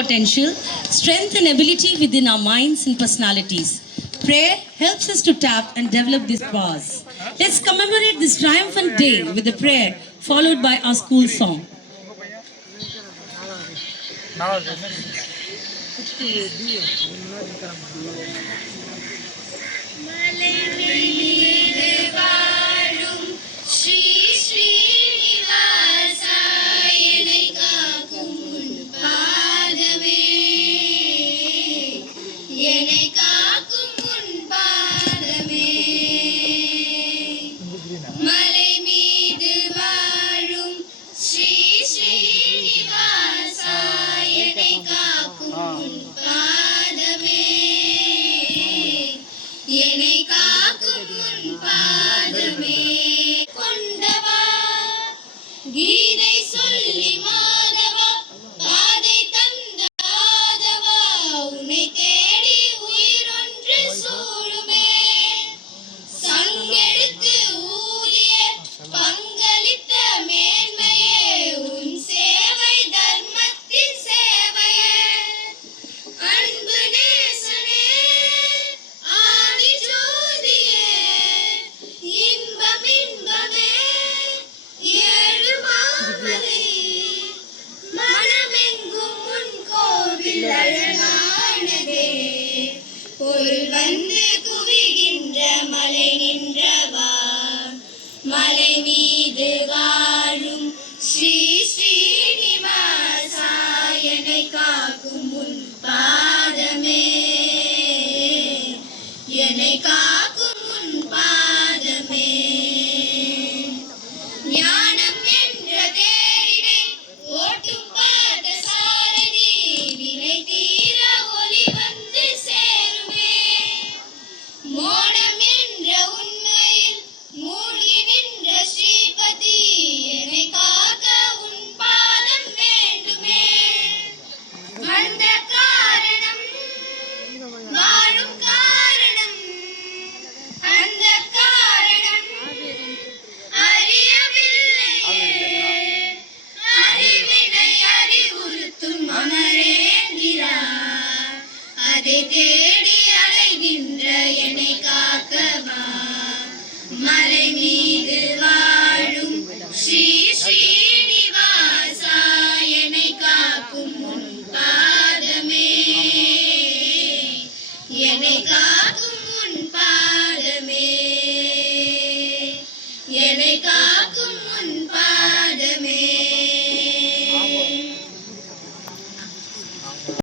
potential, strength and ability within our minds and personalities. Prayer helps us to tap and develop these powers. Let's commemorate this triumphant day with a prayer followed by our school song. கீதை சொல்லி மாதவா பாதை தந்த ஆதவா உன்னை தேடி உயிரொன்று சூழுமே சங்கெடுத்து ஊதிய பங்களித்த மேன்மையே உன் சேவை தர்மத்தின் சேவையே அன்பு நேசனே ஆதி ஜோதியே இன்பம் இன்பமே மனமெங்கும் உன் கோவில் அழகானதே பொருள் வந்து குவிகின்ற மலை நின்றவா மலை மீது வாழும் ஸ்ரீ ஸ்ரீனிவாசா என்னை காக்கும் உன் பாதமே என்னை காக்கும் உன் பாதமே ஞானம் என்ற தேரினை ஓட்டும் பார்த்த சாரதி வினை தீர ஒளி வந்து சேருமே மோனம் என்ற உண்மையில் மூழ்கி நின்ற ஸ்ரீபதி என்னை காக்க உன் பாதம் வேண்டுமே அந்த காரணம் வாழும் காரணம் அந்த காரணம் அறிவினை அறிவுறுத்தும் அமரேந்திரா அதை